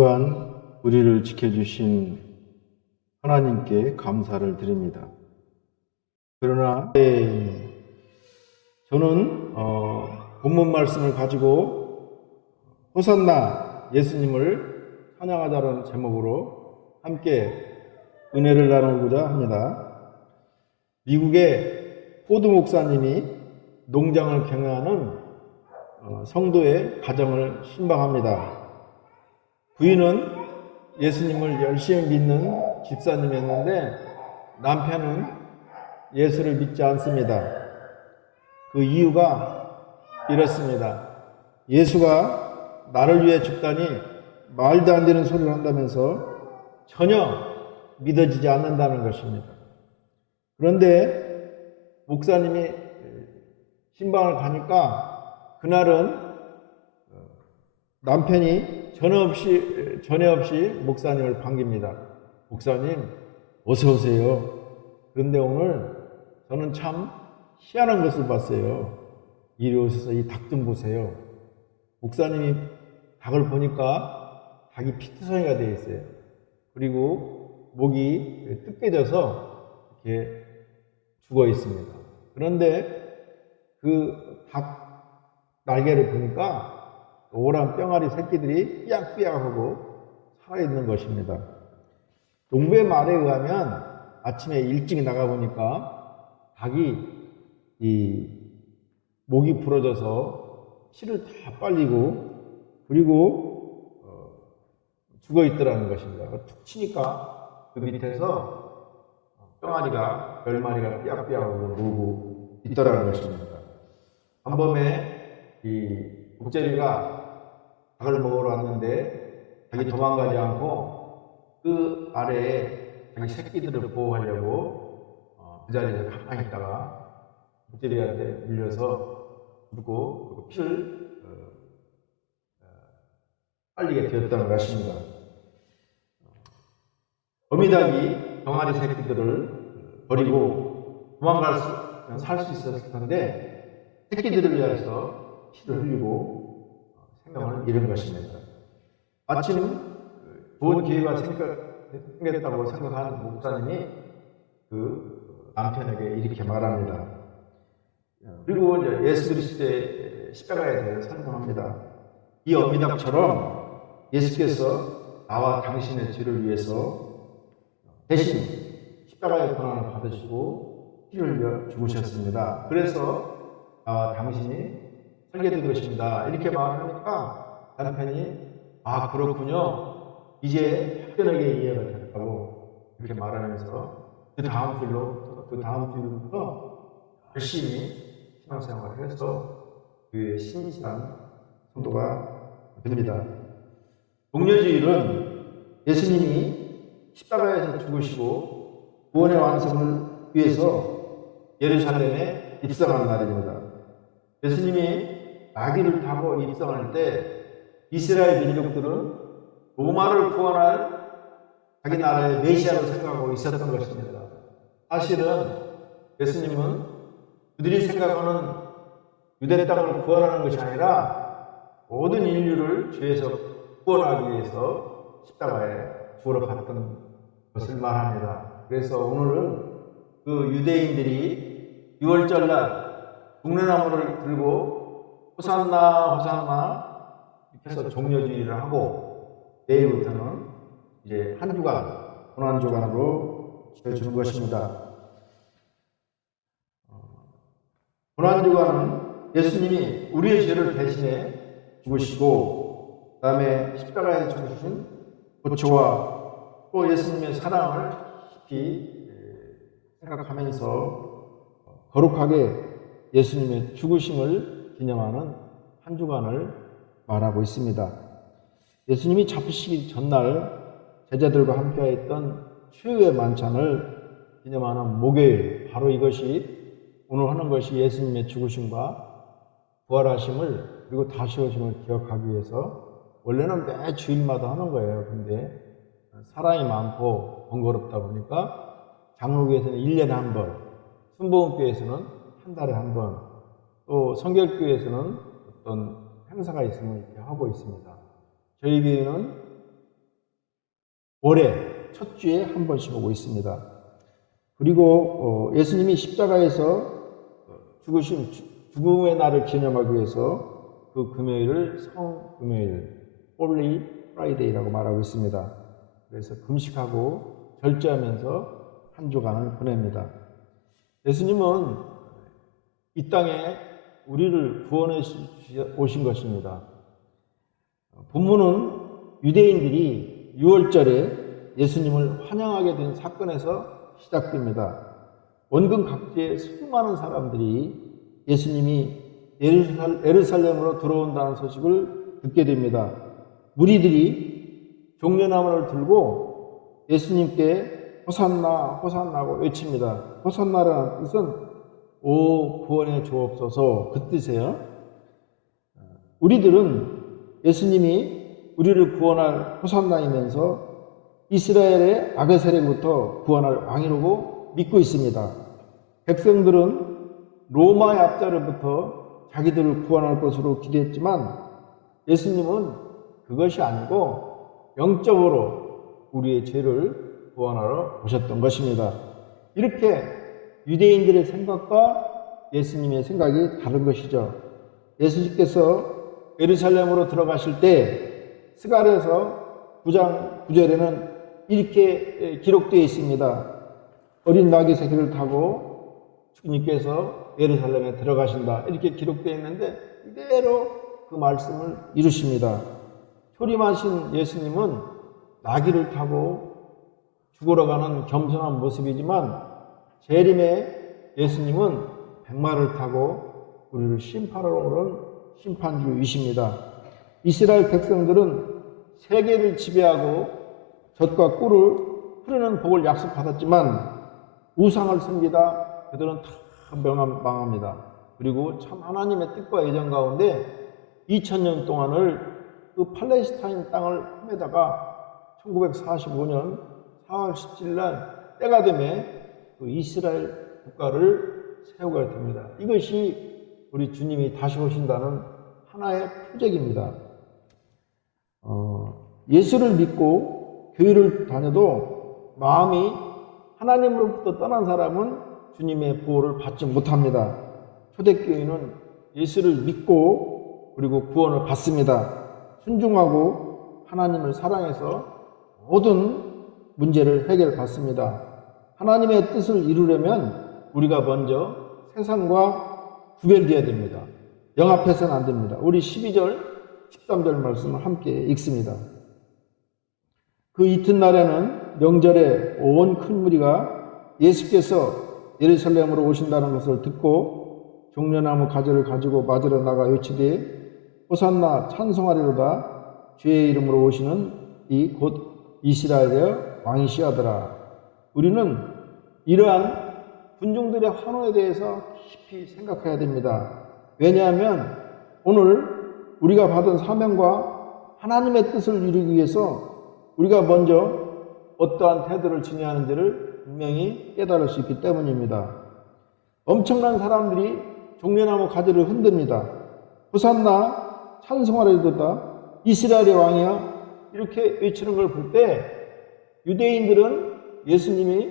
주간 우리를 지켜주신 하나님께 감사를 드립니다. 그러나 저는 본문 말씀을 가지고 호산나 예수님을 찬양하자는 제목으로 함께 은혜를 나누고자 합니다. 미국의 포드 목사님이 농장을 경영하는 성도의 가정을 신방합니다. 부인은 예수님을 열심히 믿는 집사님이었는데 남편은 예수를 믿지 않습니다. 그 이유가 이렇습니다. 예수가 나를 위해 죽다니 말도 안 되는 소리를 한다면서 전혀 믿어지지 않는다는 것입니다. 그런데 목사님이 신방을 가니까 그날은 남편이 전에 없이 목사님을 반깁니다. 목사님, 어서 오세요. 그런데 오늘 저는 참 희한한 것을 봤어요. 이리 오셔서 이 닭 좀 보세요. 목사님이 닭을 보니까 닭이 피투성이가 되어 있어요. 그리고 목이 뜯겨져서 이렇게 죽어 있습니다. 그런데 그 닭 날개를 보니까 오란 뿅아리 새끼들이 삐약삐약하고 살아있는 것입니다. 농부의 말에 의하면 아침에 일찍 나가보니까 닭이 이 목이 부러져서 피를 다 빨리고 그리고 죽어 있더라는 것입니다. 툭 치니까 그 밑에서 뿅아리가 10마리가 삐약삐약하고 놀고 있더라는 것입니다. 한 번에 이 목재리가 닭을 먹으러 왔는데 닭이 도망가지 않고 그 아래에 자기 새끼들을 보호하려고 그 자리에서 가만히 있다가 목재리한테 밀려서 죽고 피를 빨리게 되었다는 것입니다. 어미닭이 병아리 새끼들을 버리고 살 수 있었을 텐데 새끼들을 위해서 피를 흘리고 생명을 잃은 것입니다. 마침 좋은 기회가 생겼다고 생각한 목사님이 그 남편에게 이렇게 말합니다. 그리고 이제 예수 그리스도의 십자가에 대해 설명합니다. 이 어미닭처럼 예수께서 나와 당신의 죄를 위해서 대신 십자가의 고난을 받으시고 피를 흘려 죽으셨습니다. 그래서 나와 당신이 살게 된 것입니다. 이렇게 말하니까 남편이 그렇군요. 이제 확연하게 이해가 됐다고 이렇게 말하면서 그 다음 주부터 열심히 신앙생활을 해서 그 신실한 성도가 됩니다. 복려주일은 예수님이 십자가에서 죽으시고 구원의 완성을 위해서 예루살렘에 입성한 날입니다. 예수님이 나귀를 타고 입성할 때 이스라엘 민족들은 로마를 구원할 자기 나라의 메시아로 생각하고 있었던 것입니다. 사실은 예수님은 그들이 생각하는 유대 땅을 구원하는 것이 아니라 모든 인류를 죄에서 구원하기 위해서 십자가에 죽으러 갔던 것을 말합니다. 그래서 오늘은 그 유대인들이 6월절 날 국례나무를 들고 호산나 호산나 이렇게 해서 종려주의를 하고 내일부터는 이제 한 주간 고난주간으로 지어주는 것입니다. 고난주간은 예수님이 우리의 죄를 대신해 죽으시고 그 다음에 십자가에 죽으신 고초와 또 예수님의 사랑을 깊이 생각하면서 거룩하게 예수님의 죽으심을 기념하는 한 주간을 말하고 있습니다. 예수님이 잡히시기 전날 제자들과 함께했던 최후의 만찬을 기념하는 목요일, 바로 이것이 오늘 하는 것이 예수님의 죽으심과 부활하심을 그리고 다시 오심을 기억하기 위해서 원래는 매 주일마다 하는 거예요. 근데 사람이 많고 번거롭다 보니까 장로교에서는 1년에 한 번, 순복음교회에서는 한 달에 한 번, 또 성결교회에서는 어떤 행사가 있으면 이렇게 하고 있습니다. 저희 교회는 올해 첫 주에 한 번씩 오고 있습니다. 그리고 예수님이 십자가에서 죽음의 날을 기념하기 위해서 그 금요일을 성금요일, 홀리 프라이데이라고 말하고 있습니다. 그래서 금식하고 절제하면서 한 주간을 보냅니다. 예수님은 이 땅에 우리를 구원해 오신 것입니다. 본문은 유대인들이 6월절에 예수님을 환영하게 된 사건에서 시작됩니다. 원근 각지의 수많은 사람들이 예수님이 예루살렘으로 들어온다는 소식을 듣게 됩니다. 무리들이 종려나무를 들고 예수님께 호산나 호산나고 외칩니다. 호산나라는 뜻은 오 구원해 주옵소서 그 뜻이에요. 우리들은 예수님이 우리를 구원할 호산나이면서 이스라엘의 악의 세력부터 구원할 왕이라고 믿고 있습니다. 백성들은 로마의 압제로부터 자기들을 구원할 것으로 기대했지만 예수님은 그것이 아니고 영적으로 우리의 죄를 구원하러 오셨던 것입니다. 이렇게 유대인들의 생각과 예수님의 생각이 다른 것이죠. 예수님께서 예루살렘으로 들어가실 때 스가랴서 9장 9절에는 이렇게 기록되어 있습니다. 어린 낙의 새끼를 타고 주님께서 예루살렘에 들어가신다. 이렇게 기록되어 있는데 이대로 그 말씀을 이루십니다. 초림하신 예수님은 나귀를 타고 죽으러 가는 겸손한 모습이지만 재림의 예수님은 백마를 타고 우리를 심판하러 오는 심판주이십니다. 이스라엘 백성들은 세계를 지배하고 젖과 꿀을 흐르는 복을 약속받았지만 우상을 섬기다 그들은 다 망합니다. 그리고 참 하나님의 뜻과 예정 가운데 2000년 동안을 그 팔레스타인 땅을 헤매다가 1945년 4월 17일 날 때가 되매 그 이스라엘 국가를 세우게 됩니다. 이것이 우리 주님이 다시 오신다는 하나의 표적입니다. 예수를 믿고 교회를 다녀도 마음이 하나님으로부터 떠난 사람은 주님의 보호를 받지 못합니다. 초대교회는 예수를 믿고 그리고 구원을 받습니다. 순종하고 하나님을 사랑해서 모든 문제를 해결받습니다. 하나님의 뜻을 이루려면 우리가 먼저 세상과 구별되어야 됩니다. 영합해서는 안 됩니다. 우리 12절, 13절 말씀을 함께 읽습니다. 그 이튿날에는 명절에 온 큰 무리가 예수께서 예루살렘으로 오신다는 것을 듣고 종려나무 가지를 가지고 맞으러 나가 외치되 호산나 찬송하리로다 주의 이름으로 오시는 이 곧 이스라엘의 왕이시하더라. 우리는 이러한 군중들의 환호에 대해서 깊이 생각해야 됩니다. 왜냐하면 오늘 우리가 받은 사명과 하나님의 뜻을 이루기 위해서 우리가 먼저 어떠한 태도를 지녀야 하는지를 분명히 깨달을 수 있기 때문입니다. 엄청난 사람들이 종려나무 가지를 흔듭니다. 호산나 찬송하리로다 이스라엘의 왕이야 이렇게 외치는 걸 볼 때 유대인들은 예수님이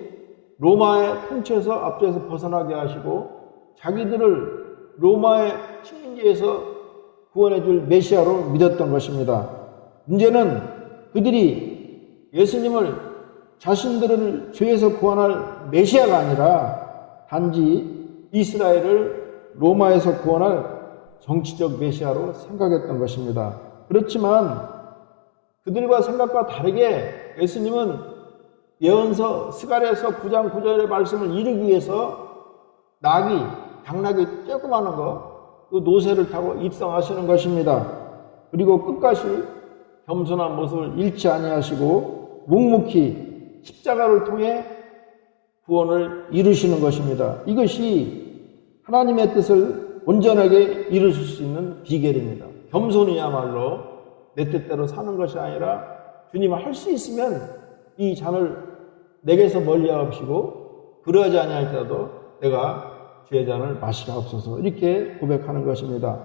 로마의 통치에서 앞에서 벗어나게 하시고 자기들을 로마의 식민지에서 구원해 줄 메시아로 믿었던 것입니다. 문제는 그들이 예수님을 자신들을 죄에서 구원할 메시아가 아니라 단지 이스라엘을 로마에서 구원할 정치적 메시아로 생각했던 것입니다. 그렇지만 그들과 생각과 다르게 예수님은 예언서 스가랴서 9장 9절의 말씀을 이루기 위해서 당나귀 조그마한 그 노새를 타고 입성하시는 것입니다. 그리고 끝까지 겸손한 모습을 잃지 아니하시고 묵묵히 십자가를 통해 구원을 이루시는 것입니다. 이것이 하나님의 뜻을 온전하게 이루실 수 있는 비결입니다. 겸손이야말로 내 뜻대로 사는 것이 아니라 주님 할 수 있으면 이 잔을 내게서 멀리하옵시고 그러하지 아니할지라도 내가 주의 잔을 마시게 하옵소서 이렇게 고백하는 것입니다.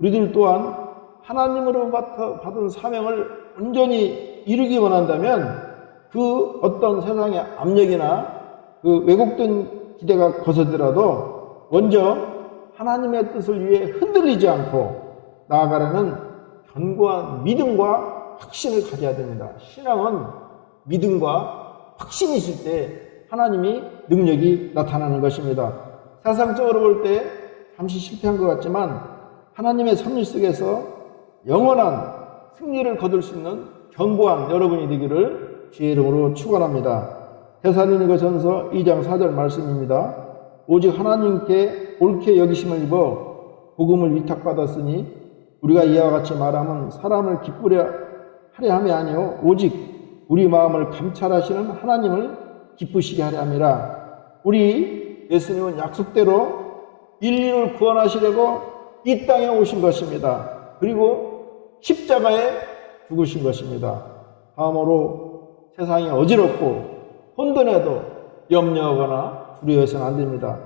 우리들 또한 하나님으로부터 받은 사명을 온전히 이루기 원한다면 그 어떤 세상의 압력이나 그 왜곡된 기대가 거세더라도 먼저 하나님의 뜻을 위해 흔들리지 않고 나아가려는 견고한 믿음과 확신을 가져야 됩니다. 신앙은 믿음과 확신이 있을 때 하나님이 능력이 나타나는 것입니다. 세상적으로 볼 때 잠시 실패한 것 같지만 하나님의 섭리 속에서 영원한 승리를 거둘 수 있는 견고한 여러분이 되기를 주의 이름으로 축원합니다. 데살로니가 전서 2장 4절 말씀입니다. 오직 하나님께 옳게 여기심을 입어 복음을 위탁받았으니 우리가 이와 같이 말하면 사람을 기쁘려 하려 함이 아니요 오직 우리 마음을 감찰하시는 하나님을 기쁘시게 하려 함이라. 우리 예수님은 약속대로 인류를 구원하시려고 이 땅에 오신 것입니다. 그리고 십자가에 죽으신 것입니다. 다음으로 세상이 어지럽고 혼돈해도 염려하거나 두려워해서는 안 됩니다.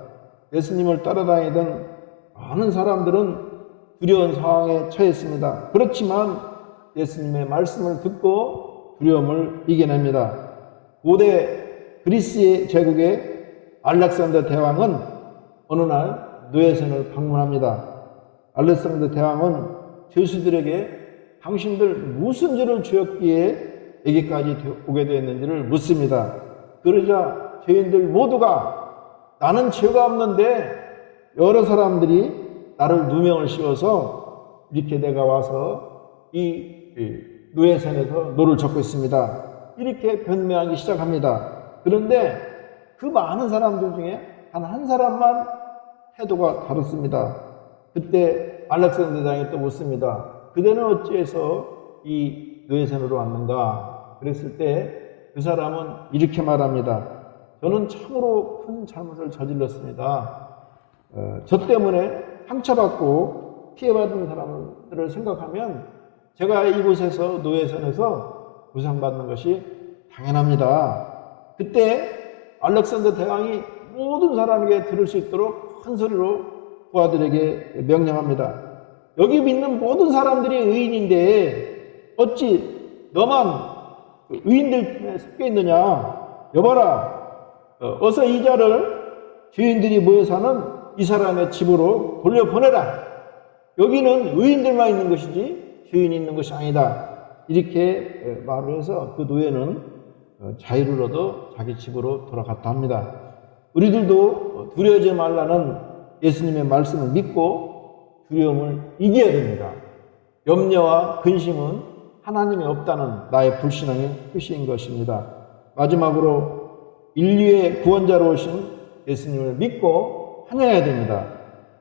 예수님을 따라다니던 많은 사람들은 두려운 상황에 처했습니다. 그렇지만 예수님의 말씀을 듣고 두려움을 이겨냅니다. 고대 그리스의 제국의 알렉산더 대왕은 어느 날 노예선을 방문합니다. 알렉산더 대왕은 죄수들에게 당신들 무슨 죄를 지었기에 여기까지 오게 되었는지를 묻습니다. 그러자 죄인들 모두가 나는 죄가 없는데 여러 사람들이 나를 누명을 씌워서 이렇게 내가 와서 이 노예선에서 노를 젓고 있습니다. 이렇게 변명하기 시작합니다. 그런데 그 많은 사람들 중에 단 한 사람만 태도가 다릅니다. 그때 알렉산더 대왕이 또 묻습니다. 그대는 어찌해서 이 노예선으로 왔는가? 그랬을 때 그 사람은 이렇게 말합니다. 저는 참으로 큰 잘못을 저질렀습니다. 저 때문에 상처받고 피해받은 사람들을 생각하면 제가 이곳에서 노예선에서 보상받는 것이 당연합니다. 그때 알렉산더 대왕이 모든 사람에게 들을 수 있도록 큰 소리로 부하들에게 명령합니다. 여기 믿는 모든 사람들이 의인인데 어찌 너만 의인들 중에 섞여 있느냐? 여봐라, 어서 이 자를 죄인들이 모여 사는 이 사람의 집으로 돌려보내라. 여기는 의인들만 있는 것이지 죄인이 있는 것이 아니다. 이렇게 말을 해서 그 노예는 자유를 얻어 자기 집으로 돌아갔다 합니다. 우리들도 두려워하지 말라는 예수님의 말씀을 믿고 두려움을 이겨야 됩니다. 염려와 근심은 하나님이 없다는 나의 불신앙의 표시인 것입니다. 마지막으로 인류의 구원자로 오신 예수님을 믿고 환영해야 됩니다.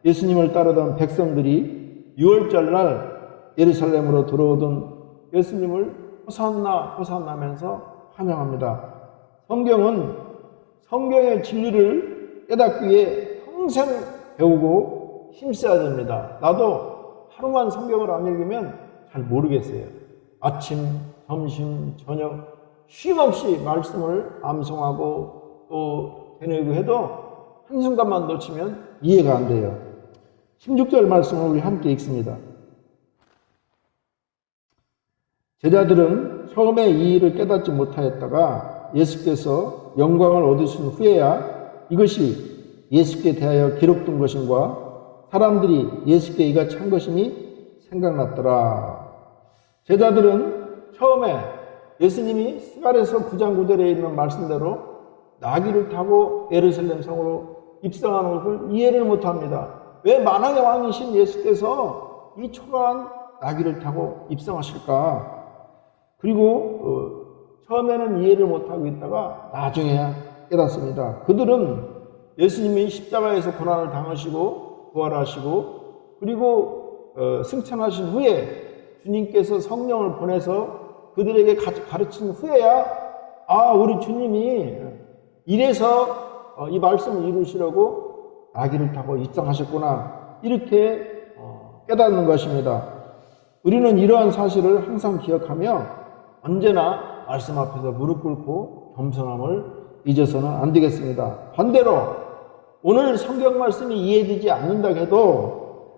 예수님을 따르던 백성들이 6월절 날 예루살렘으로 들어오던 예수님을 호산나 호산나 하면서 환영합니다. 성경은 성경의 진리를 깨닫기 위해 평생 배우고 힘써야 됩니다. 나도 하루만 성경을 안 읽으면 잘 모르겠어요. 아침, 점심, 저녁 쉼없이 말씀을 암송하고 또 되뇌고 해도 한순간만 놓치면 이해가 안 돼요. 16절 말씀을 우리 함께 읽습니다. 제자들은 처음에 이 일을 깨닫지 못하였다가 예수께서 영광을 얻으신 후에야 이것이 예수께 대하여 기록된 것인가 사람들이 예수께 이같이 한 것임이 생각났더라. 제자들은 처음에 예수님이 스가랴서 9장 9절에 있는 말씀대로 나귀를 타고 예루살렘 성으로 입성하는 것을 이해를 못합니다. 왜 만왕의 왕이신 예수께서 이 초라한 나귀를 타고 입성하실까? 그리고 처음에는 이해를 못하고 있다가 나중에 깨닫습니다. 그들은 예수님이 십자가에서 고난을 당하시고 부활하시고 그리고 승천하신 후에 주님께서 성령을 보내서 그들에게 가르친 후에야 우리 주님이 이래서 이 말씀을 이루시려고 나귀를 타고 입성하셨구나 이렇게 깨닫는 것입니다. 우리는 이러한 사실을 항상 기억하며 언제나 말씀 앞에서 무릎 꿇고 겸손함을 잊어서는 안 되겠습니다. 반대로 오늘 성경 말씀이 이해되지 않는다 해도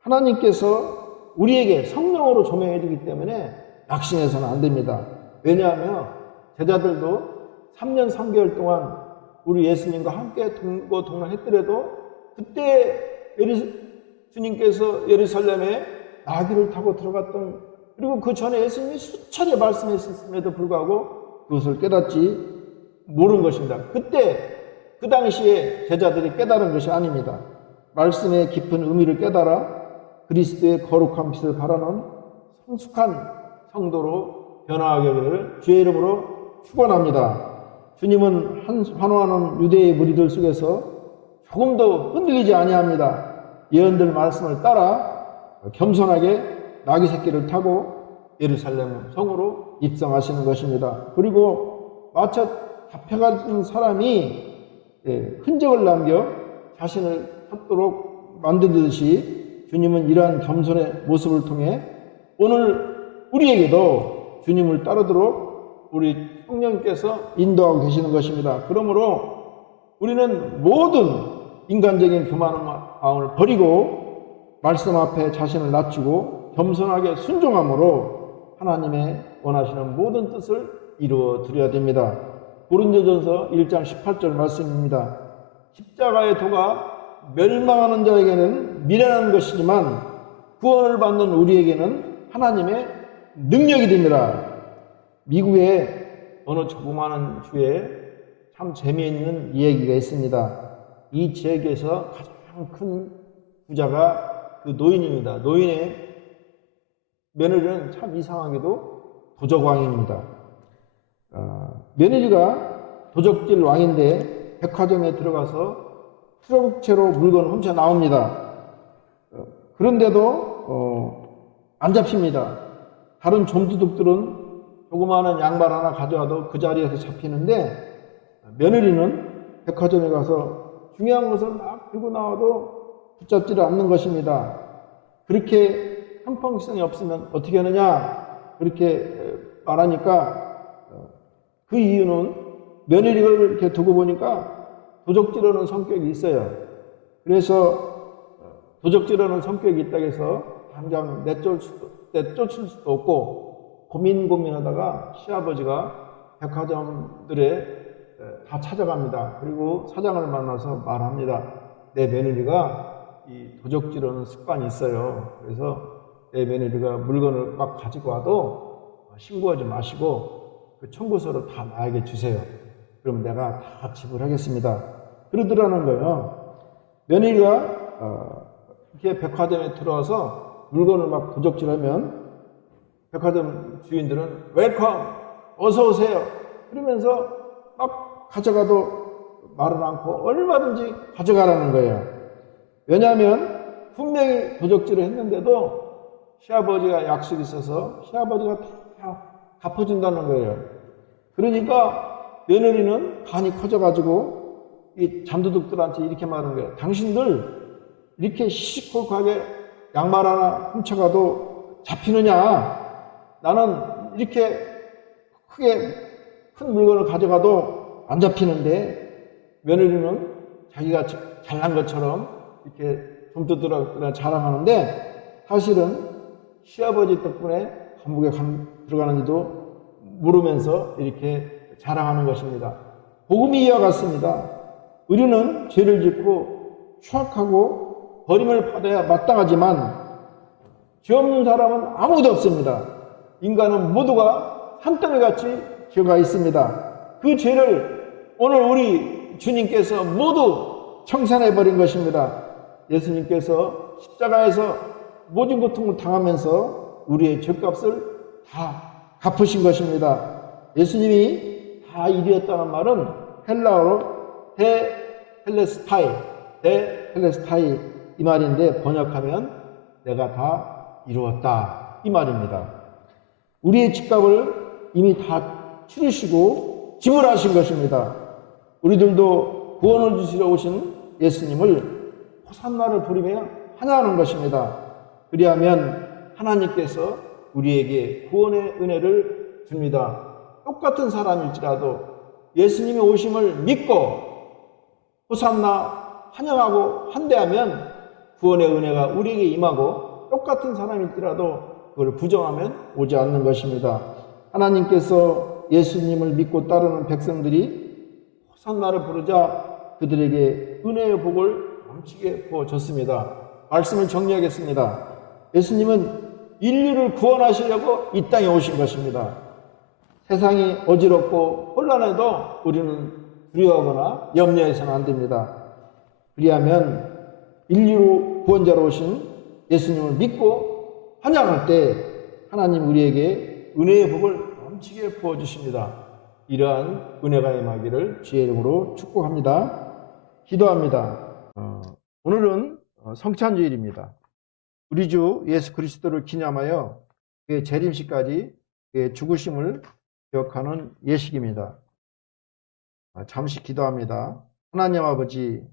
하나님께서 우리에게 성령으로 조명해 주기 때문에 낙심해서는 안 됩니다. 왜냐하면 제자들도 3년 3개월 동안 우리 예수님과 함께 동거동락했더라도 그때 주님께서 예루살렘에 나귀를 타고 들어갔던, 그리고 그 전에 예수님이 수차례 말씀했음에도 불구하고 그것을 깨닫지 모른 것입니다. 그때 그 당시에 제자들이 깨달은 것이 아닙니다. 말씀의 깊은 의미를 깨달아 그리스도의 거룩한 빛을 바라는 성숙한 성도로 변화하기를 주의 이름으로 축원합니다. 주님은 환호하는 유대의 무리들 속에서 조금도 흔들리지 아니합니다. 예언들 말씀을 따라 겸손하게 나귀 새끼를 타고 예루살렘 성으로 입성하시는 것입니다. 그리고 마치 잡혀간 사람이 흔적을 남겨 자신을 찾도록 만들듯이 주님은 이러한 겸손의 모습을 통해 오늘 우리에게도 주님을 따르도록 우리 성령께서 인도하고 계시는 것입니다. 그러므로 우리는 모든 인간적인 교만한 마음을 버리고 말씀 앞에 자신을 낮추고 겸손하게 순종함으로 하나님의 원하시는 모든 뜻을 이루어 드려야 됩니다. 고린도전서 1장 18절 말씀입니다. 십자가의 도가 멸망하는 자에게는 미련한 것이지만 구원을 받는 우리에게는 하나님의 능력이 됩니다. 미국의 어느 조그마한 주에 참 재미있는 이야기가 있습니다. 이 지역에서 가장 큰 부자가 그 노인입니다. 노인의 며느리는 참 이상하게도 도적왕입니다. 며느리가 도적질 왕인데 백화점에 들어가서 트럭채로 물건을 훔쳐 나옵니다. 그런데도 안 잡힙니다. 다른 좀도둑들은 조그마한 양말 하나 가져와도 그 자리에서 잡히는데 며느리는 백화점에 가서 중요한 것을 막 들고 나와도 붙잡지를 않는 것입니다. 그렇게 형평성이 없으면 어떻게 하느냐 그렇게 말하니까 그 이유는 며느리를 이렇게 두고 보니까 도적질하는 성격이 있어요. 그래서 도적질하는 성격이 있다고 해서 당장 내쫓을 수도 없고 고민하다가 시아버지가 백화점들에 다 찾아갑니다. 그리고 사장을 만나서 말합니다. 내 며느리가 이 도적질하는 습관이 있어요. 그래서 내 며느리가 물건을 막 가지고 와도 신고하지 마시고 그 청구서를 다 나에게 주세요. 그럼 내가 다 지불하겠습니다. 그러더라는 거예요. 며느리가 이렇게 백화점에 들어와서 물건을 막 도적질하면 백화점 주인들은 웰컴, 어서 오세요. 그러면서 막 가져가도 말을 않고 얼마든지 가져가라는 거예요. 왜냐하면 분명히 도적질을 했는데도 시아버지가 약속이 있어서 시아버지가 다 갚아준다는 거예요. 그러니까 며느리는 간이 커져가지고 이 잔도둑들한테 이렇게 말하는 거예요. 당신들 이렇게 시시콜콜하게 양말 하나 훔쳐가도 잡히느냐? 나는 이렇게 크게 큰 물건을 가져가도 안 잡히는데 며느리는 자기가 잘난 것처럼 이렇게 좀도둑들한테 자랑하는데 사실은 시아버지 덕분에 감옥에 들어가는지도 모르면서 이렇게 자랑하는 것입니다. 복음이 이와 같습니다. 우리는 죄를 짓고 추악하고 버림을 받아야 마땅하지만 죄 없는 사람은 아무도 없습니다. 인간은 모두가 산더미같이 죄가 있습니다. 그 죄를 오늘 우리 주님께서 모두 청산해버린 것입니다. 예수님께서 십자가에서 모진 고통을 당하면서 우리의 죄값을 다 갚으신 것입니다. 예수님이 다 이루었다는 말은 헬라어로 데헬레스타이 이 말인데 번역하면 내가 다 이루었다 이 말입니다. 우리의 집값을 이미 다 치르시고 지불하신 것입니다. 우리들도 구원을 주시러 오신 예수님을 호산나를 부르며 환영하는 것입니다. 그리하면 하나님께서 우리에게 구원의 은혜를 줍니다. 똑같은 사람일지라도 예수님의 오심을 믿고 호산나 환영하고 환대하면 구원의 은혜가 우리에게 임하고 똑같은 사람일지라도 그걸 부정하면 오지 않는 것입니다. 하나님께서 예수님을 믿고 따르는 백성들이 호산나를 부르자 그들에게 은혜의 복을 넘치게 부어줬습니다. 말씀을 정리하겠습니다. 예수님은 인류를 구원하시려고 이 땅에 오신 것입니다. 세상이 어지럽고 혼란해도 우리는 두려워하거나 염려해서는 안 됩니다. 그리하면 인류 구원자로 오신 예수님을 믿고 환영할 때 하나님 우리에게 은혜의 복을 넘치게 부어주십니다. 이러한 은혜가 임하기를 주의 이름으로 축복합니다. 기도합니다. 오늘은 성찬주일입니다. 우리 주 예수 그리스도를 기념하여 그의 재림식까지 그의 죽으심을 기억하는 예식입니다. 잠시 기도합니다. 하나님 아버지,